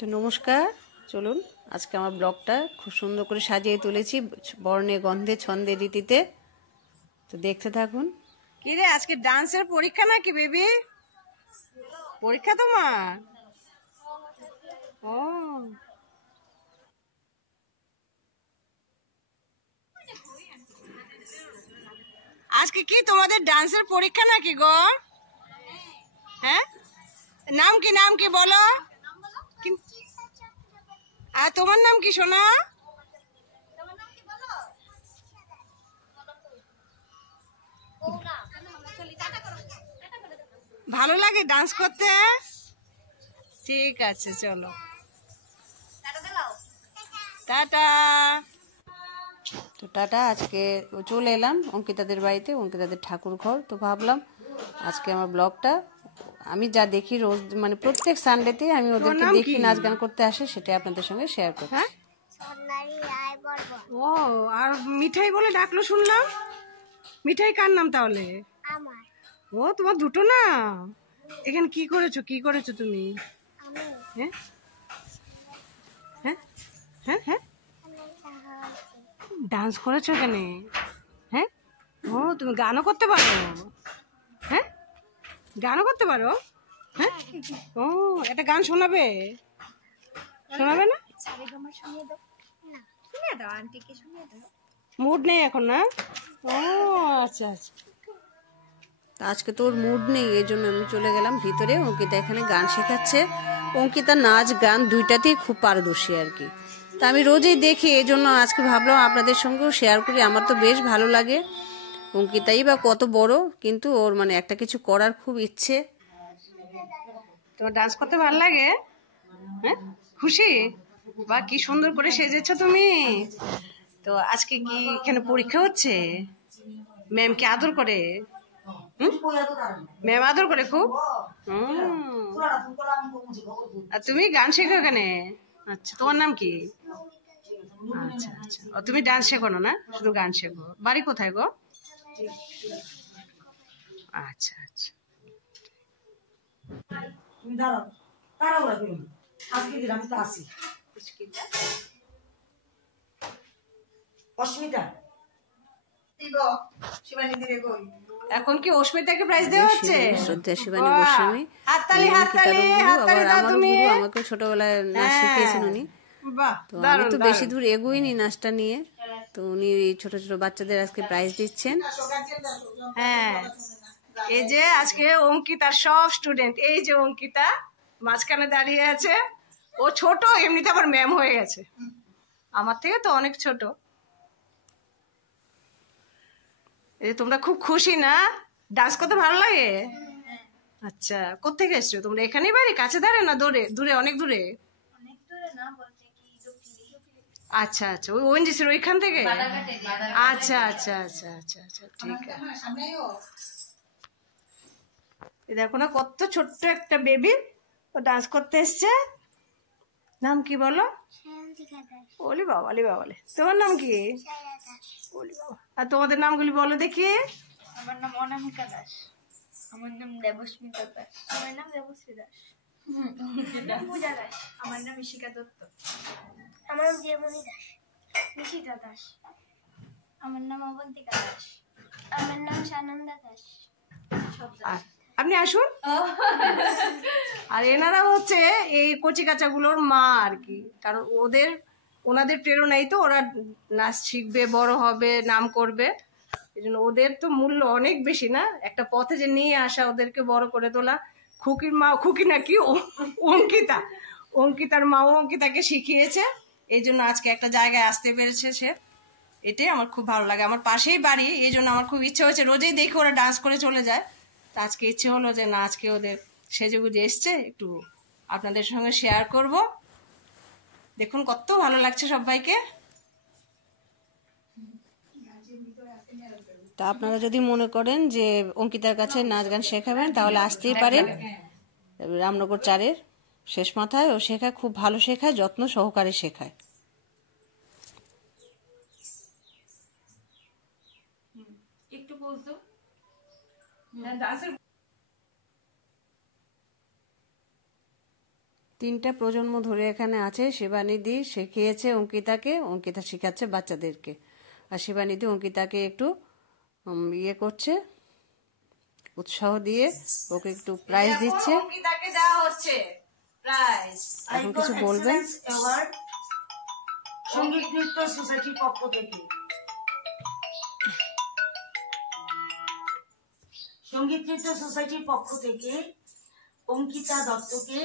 তো নমস্কার, চলুন আজকে আমার ব্লগটা খুব সুন্দর করে সাজিয়ে তুলেছি বর্ণে গন্ধে ছন্দে রীতিতে। তো দেখতে থাকুন। কি রে, আজকে ডান্সের পরীক্ষা নাকি বেবি? পরীক্ষা তোমার? ও, আজকে কি তোমাদের ডান্সের পরীক্ষা নাকি গো? হ্যাঁ, নাম কি নাম কি বলো? আর তোমার নাম কি সোনা? ভালো লাগে ডান্স করতে? ঠিক আছে, চলো টাটা। তো টাটা। আজকে চলে এলাম অঙ্কিতাদের বাড়িতে, অঙ্কিতাদের ঠাকুর ঘর। তো ভাবলাম আজকে আমার ব্লগটা আমি যা দেখি রোজ, মানে প্রত্যেক সানডেতে আমি ওদেরকে দেখি নাচ গান করতে আসে, সেটা আপনাদের সঙ্গে শেয়ার করছি। হ্যাঁ, ও আর মিঠাই বলে ডাকলো শুনলাম। মিঠাই কার নাম তাহলে? আমার। ও, তোমার দুটো না? এখানে কি করেছো তুমি? হ্যাঁ হ্যাঁ হ্যাঁ হ্যাঁ, ডান্স করেছো এখানে? হ্যাঁ, ও তুমি গানও করতে পারো? হ্যাঁ, গানও করতে পারো? হ্যাঁ, ও একটা গান শোনাবে? শোনাবে না? মুড নেই এখন না? ও আচ্ছা আচ্ছা। আজকে তোর মুড নেই, এই জন্য আমি চলে গেলাম ভিতরে। অঙ্কিতা এখানে গান শেখাচ্ছে। অঙ্কিতা নাচ গান দুইটাতেই খুব পারদর্শী আর কি। তা আমি রোজই দেখি, এই জন্য আজকে ভাবলাম আপনাদের সঙ্গেও শেয়ার করি। আমার তো বেশ ভালো লাগে। অঙ্কিতাই বা কত বড়, কিন্তু ওর মানে একটা কিছু করার খুব ইচ্ছে। তোমার ডান্স করতে ভালো লাগে? হ্যাঁ, খুশি? বা কি সুন্দর করে সেজেছো তুমি। তো আজকে কি এখানে পরীক্ষা হচ্ছে? ম্যাম কে আদর করে? ম্যাম আদর করে খুব? আর তুমি গান শেখো এখানে? আচ্ছা, তোমার নাম কি? আচ্ছা আচ্ছা, ও তুমি ডান্স শেখো না, শুধু গান শেখো। বাড়ি কোথায় গো? আচ্ছা আচ্ছা। এখন কি অস্মিতাকে প্রাইজ দেওয়া হচ্ছে? শ্রদ্ধা শিবানী গোস্বামী, হাততালি হাততালি হাততালি দাও তুমি। আমাকে ছোটবেলায় নাচ শিখিয়েছেন উনি। বাহ, তো আমি তো বেশি দূর এগোইনি নাচটা নিয়ে। তো উনি ছোট ছোট বাচ্চাদের আজকে প্রাইজ দিচ্ছেন। হ্যাঁ, এই যে আজকে অঙ্কিতার সব স্টুডেন্ট, এই যে অঙ্কিতা মাঝখানে দাঁড়িয়ে আছে। ও ছোট, এমনিতে আবার ম্যাম হয়ে গেছে, আমার থেকে তো অনেক ছোট। এই তোমরা খুব খুশি না? ডান্স করতে ভালো লাগে? আচ্ছা, কোত্থেকে এসছো তোমরা? এখানেই বাড়ি? কাছে ধারে না দূরে? দূরে, অনেক দূরে? আচ্ছা আচ্ছা, ওই ওএনজিসির ওইখান থেকে? আচ্ছা আচ্ছা আচ্ছা আচ্ছা আচ্ছা, ঠিক আছে। দেখো না, কত ছোট্ট একটা বেবি, ও ডান্স করতে এসছে। নাম কি বলো? ওলি বাবা, ওলি বাবালে। তোমার নাম কি? ওলি বাবা। আর তোমাদের নামগুলি বলো দেখি। আমার নাম অনামিকা দাস। আমার নাম দেবস্মিতা দাস। আমার নাম দেবশ্রী দাস। আমার নাম পূজা দাস। আমার নাম ইশিকা দত্ত। আমার নাম জিয়ামণি দাস। নিশিতা দাস। আমার নাম অবন্তিকা দাস। আমার নাম সানন্দা দাস। আপনি আসুন। আর এনারা হচ্ছে এই কচি কাচাগুলোর মা আর কি, কারণ ওনাদের প্রেরণাই তো ওরা নাচ শিখবে, বড় হবে, নাম করবে। এই জন্য ওদের তো মূল্য অনেক বেশি না, একটা পথে যে নিয়ে আসা, ওদেরকে বড় করে তোলা। খুকির মা, খুকি নাকি অঙ্কিতা, অঙ্কিতার মাও অঙ্কিতাকে শিখিয়েছে। এই জন্য আজকে একটা জায়গায় আসতে পেরেছে সে, এটাই আমার খুব ভালো লাগে। আমার পাশেই বাড়ি, এই জন্য আমার খুব ইচ্ছে হয়েছে, রোজই দেখি ওরা ডান্স করে চলে যায়। তা আজকে ইচ্ছে হলো যে না, আজকে ওদের সেজেগুজে এসছে, একটু আপনাদের সঙ্গে শেয়ার করব। দেখুন কত ভালো লাগছে সবাইকে। তা আপনারা যদি মনে করেন যে অঙ্কিতার কাছে নাচ গান শেখাবেন, তাহলে আসতেই পারেন। রামনগর 4-এর শেষ মাথায় ও শেখায়, খুব ভালো শেখায়, যত্ন সহকারে শেখায়। একটু বলতো 3টা প্রজন্ম ধরে এখানে আছে। শিবানিধি শিখিয়েছে অঙ্কিতাকে, অঙ্কিতা শেখাচ্ছে বাচ্চাদেরকে। আর শিবানিধি অঙ্কিতাকে একটু ইয়ে করছে, উৎসাহ দিয়ে ওকে একটু প্রাইজ দিচ্ছে। অঙ্কিতাকে দেওয়া হচ্ছে প্রাইজ। এখন কিছু বলবেন? অ্যাওয়ার্ড সঙ্গীত নৃত্য সোসাইটির পক্ষ থেকে। সঙ্গীত নৃত্য সোসাইটির পক্ষ থেকে অঙ্কিতা দত্তকে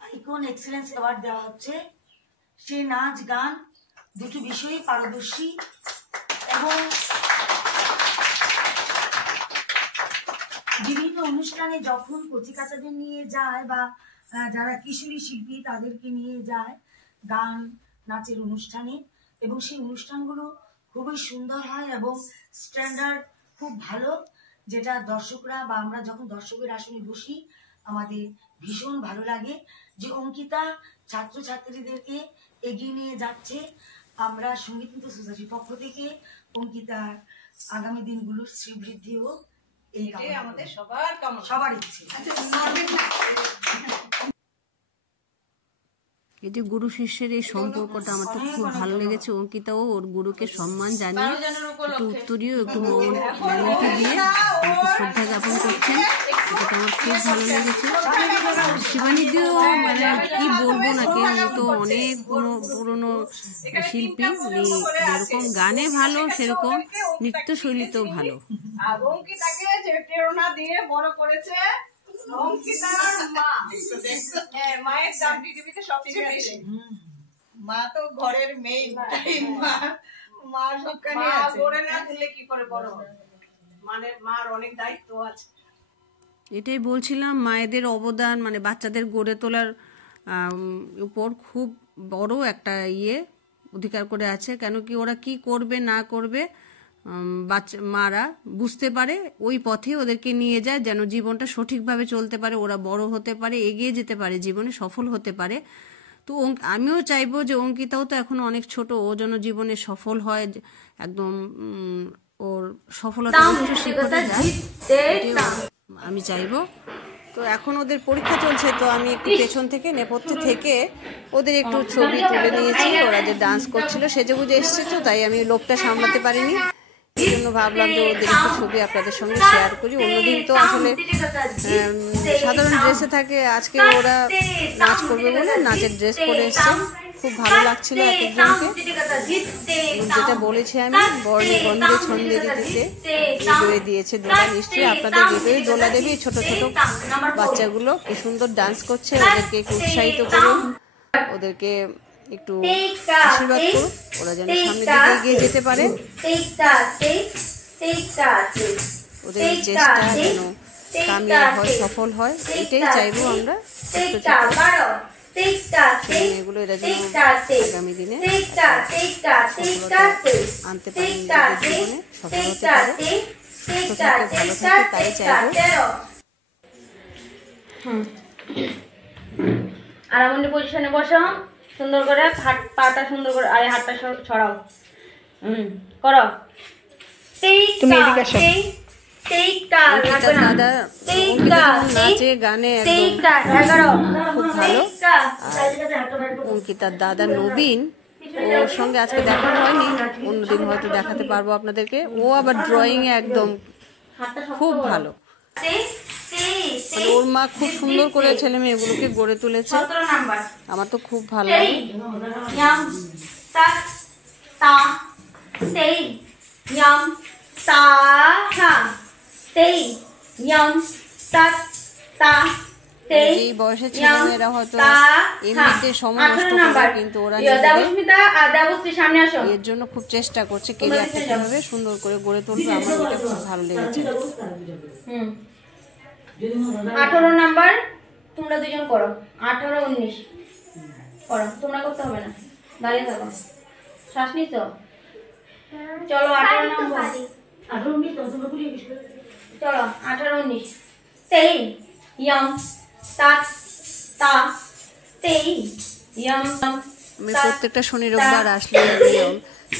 আইকন এক্সেলেন্স অ্যাওয়ার্ড দেওয়া হচ্ছে। সে নাচ গান দুটি বিষয়ে পারদর্শী এবং বিভিন্ন অনুষ্ঠানে যখন কচিকাচাদের নিয়ে যায় বা যারা কিশোরী শিল্পী তাদেরকে নিয়ে যায় গান নাচের অনুষ্ঠানে, এবং সেই অনুষ্ঠানগুলো খুবই সুন্দর হয় এবং স্ট্যান্ডার্ড খুব ভালো, যেটা দর্শকরা বা আমরা যখন দর্শকের আসনে বসি আমাদের ভীষণ ভালো লাগে যে অঙ্কিতা ছাত্রছাত্রীদেরকে এগিয়ে নিয়ে যাচ্ছে। আমরা সঙ্গীত নৃত্য সোসাইটির পক্ষ থেকে অঙ্কিতার আগামী দিনগুলোর শ্রীবৃদ্ধি হোক এই আমাদের সবার কামনা, সবার ইচ্ছে। এই যে গুরু শিষ্যের এই সম্পর্কটা আমার তো খুব ভালো লেগেছে। অঙ্কিতাও ওর গুরুকে সম্মান জানিয়ে একটু উত্তরীয় একটু মেমন্ট দিয়ে ওকে শ্রদ্ধা জ্ঞাপন করছেন, এটা তো আমার খুব ভালো লেগেছে। শিবানিধিও মানে কি বলবো নাকি, উনি তো অনেক পুরনো শিল্পী, উনি যেরকম গানে ভালো সেরকম নৃত্যশৈলীতেও ভালো। আর অঙ্কিতাকে যে প্রেরণা দিয়ে বড় করেছে অঙ্কিতার মা। মায়ের দাম পৃথিবীতে সবচেয়ে বেশি। মা তো ঘরের মেইন, মা সবখানে আছে। গড়ে না তুললে কি করে বড় হবে? মানে মার অনেক দায়িত্ব আছে। এটাই বলছিলাম, মায়েদের অবদান মানে বাচ্চাদের গড়ে তোলার উপর খুব বড় একটা অধিকার করে আছে। কেন কি ওরা কি করবে না করবে মারা বুঝতে পারে, ওই পথে ওদেরকে নিয়ে যায় যেন জীবনটা সঠিকভাবে চলতে পারে, ওরা বড় হতে পারে, এগিয়ে যেতে পারে, জীবনে সফল হতে পারে। তো আমিও চাইবো যে অঙ্কিতাও তো এখন অনেক ছোট, ও যেন জীবনে সফল হয়, একদম ওর সফলতা আমি চাইবো। তো এখন ওদের পরীক্ষা চলছে, তো আমি একটু পেছন থেকে নেপথ্যে থেকে ওদের একটু ছবি তুলে নিয়েছি। ওরা যে ডান্স করছিল সেজেগুজে এসছে, তো তাই আমি লোকটা সামলাতে পারিনি, এই জন্য ভাবলাম যে ওদের একটু ছবি আপনাদের সঙ্গে শেয়ার করি। অন্যদিন তো আসলে সাধারণ ড্রেসে থাকে, আজকে ওরা নাচ করবে বলে নাচের ড্রেস পরে এসছে। খুব ভালো লাগছিল এক একজনকে। যেটা বলেছি আমি, বর্ণে গন্ধে ছন্দে দিতে দোলে দিয়েছে দোলা, নিশ্চয়ই আপনাদের হৃদয়ে দোলা দেবে। ছোট ছোট বাচ্চাগুলো কি সুন্দর ডান্স করছে, ওদেরকে একটু উৎসাহিত করুন, ওদেরকে একটু আশীর্বাদ করুন, ওরা যেন সামনের দিকে এগিয়ে যেতে পারে। ওদের চেষ্টা যেন কামিয়াব হয়, সফল হয়, এটাই চাইবো আমরা। এগুলো এরা যেন আগামী দিনে আনতে পারে, নিজেদের জীবনে সফল হতে পারে, সুস্থ থাকে, ভালো থাকে, তাই চাইবো। আরামন্দি পজিশনে বসো, সুন্দর করে পাটা সুন্দর করে, আরে হাতটা ছড়াও, করো। তুমি এদিকে আসো। নাচে গানে খুব ভালো। অঙ্কিতার দাদা নবীন, ওর সঙ্গে আজকে দেখা হয়নি, অন্যদিন হয়তো দেখাতে পারবো আপনাদেরকে। ও আবার ড্রয়িং এ একদম খুব ভালো, মানে ওর মা খুব সুন্দর করে ছেলে মেয়েগুলোকে গড়ে তুলেছে, আমার তো খুব ভালো লাগে। এই বয়সে ছেলেমেয়েরা হয়তো এমনিতে সময় নষ্ট করে, কিন্তু ওরা এর জন্য খুব চেষ্টা করছে কেরিয়ারটা কিভাবে সুন্দর করে গড়ে তুলবে। আমার এটা খুব ভালো লেগেছে। 18 নাম্বার তোমরা দুজন করো, 18 19 করো, তোমরা করতে হবে না, দাঁড়িয়ে থাকো। শ্বাস নিছো? চলো 18 নাম্বার, চলো 18 19 তেই ইয়ম তা তা তেই ইয়ম আমি প্রত্যেকটা শনি রোববার আসলে নিয়ম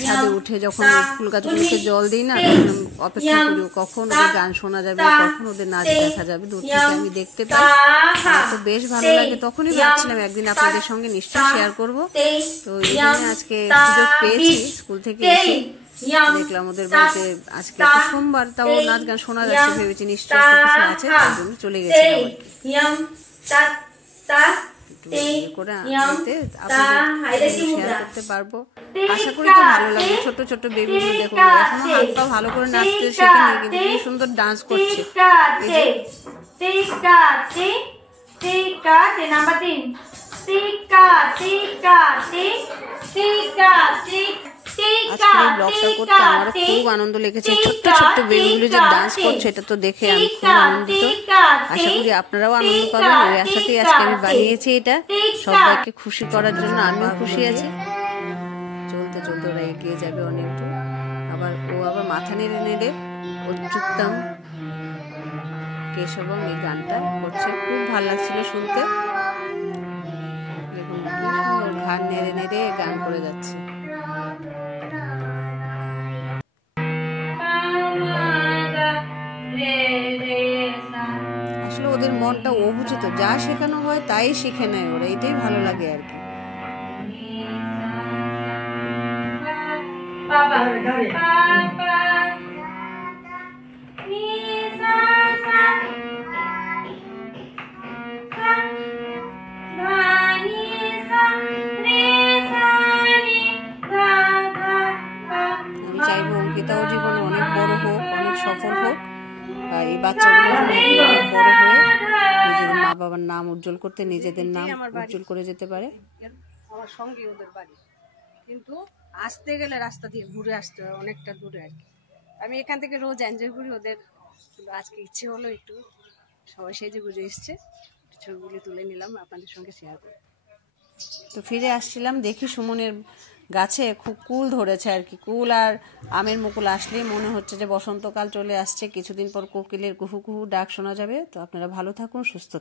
ছাদে উঠে যখন ফুল গাছগুলোকে জল দিই না, তখন আমি অপেক্ষা করি কখন ওদের গান শোনা যাবে, কখন ওদের নাচ দেখা যাবে, দূর থেকে আমি দেখতে পাই। আমার তো বেশ ভালো লাগে। তখনই ভাবছিলাম একদিন আপনাদের সঙ্গে নিশ্চয়ই শেয়ার করব। তো এই জন্য আজকে সুযোগ পেয়েছি, স্কুল থেকে এসে দেখলাম ওদের বাড়িতে আজকে তো সোমবার, তাও নাচ গান শোনা যাচ্ছে, ভেবেছি নিশ্চয়ই একটা কিছু আছে, তার জন্য চলে গেছিলাম করে আনতে, আপনাদের শেয়ার করতে পারবো। আশা করি তো ভালো লাগবে। ছোট ছোট বেবিগুলো দেখুন, এখনো হাত পা ভালো করে নাচতে শেখেনি, কিন্তু কি সুন্দর ডান্স করছে। আজকের এই ব্লগটা করতে আমার খুব আনন্দ লেগেছে। ছোট্ট ছোট্ট বেবিগুলো যে ডান্স করছে, এটা তো দেখে আমি খুব আনন্দিত। আশা করি আপনারাও আনন্দ পাবেন। ওই আশাতেই আজকে আমি বানিয়েছি এটা, সবাইকে খুশি করার জন্য। আমিও খুশি আছি। চলতে চলতে ওরা এগিয়ে যাবে অনেক দূর। ও আবার মাথা নেড়ে নেড়ে ওর চুপতাম কেশবম এই গানটা করছে, খুব ভালো লাগছিল শুনতে। দেখুন কি সুন্দর ঘাড় নেড়ে নেড়ে গান করে যাচ্ছে। আসলে ওদের মনটা অবুঝিত, যা শেখানো হয় তাই শিখে নেয় ওরা, এটাই ভালো লাগে আর কি। আমি চাইবো অঙ্কিতাও জীবনে অনেক বড় হোক, অনেক সফল হোক, আর এই বাচ্চাগুলো অনেক বড় হয়ে নিজেদের মা বাবার নাম উজ্জ্বল করতে, নিজেদের নাম উজ্জ্বল করে যেতে পারে। আমার সঙ্গে ওদের বাড়ি, কিন্তু আসতে গেলে রাস্তা দিয়ে ঘুরে আসতে হয়, অনেকটা দূরে আর কি। আমি এখান থেকে রোজ এনজয় করি ওদের, কিন্তু আজকে ইচ্ছে হলো একটু সবাই সেজে গুজে এসছে, ছবিগুলি তুলে নিলাম আপনাদের সঙ্গে শেয়ার করি। তো ফিরে আসছিলাম, দেখি সুমনের গাছে খুব কুল ধরেছে আর কি। কুল আর আমের মুকুল আসলেই মনে হচ্ছে যে বসন্তকাল চলে আসছে। কিছুদিন পর কোকিলের কুহু কুহু ডাক শোনা যাবে। তো আপনারা ভালো থাকুন, সুস্থ থাকুন।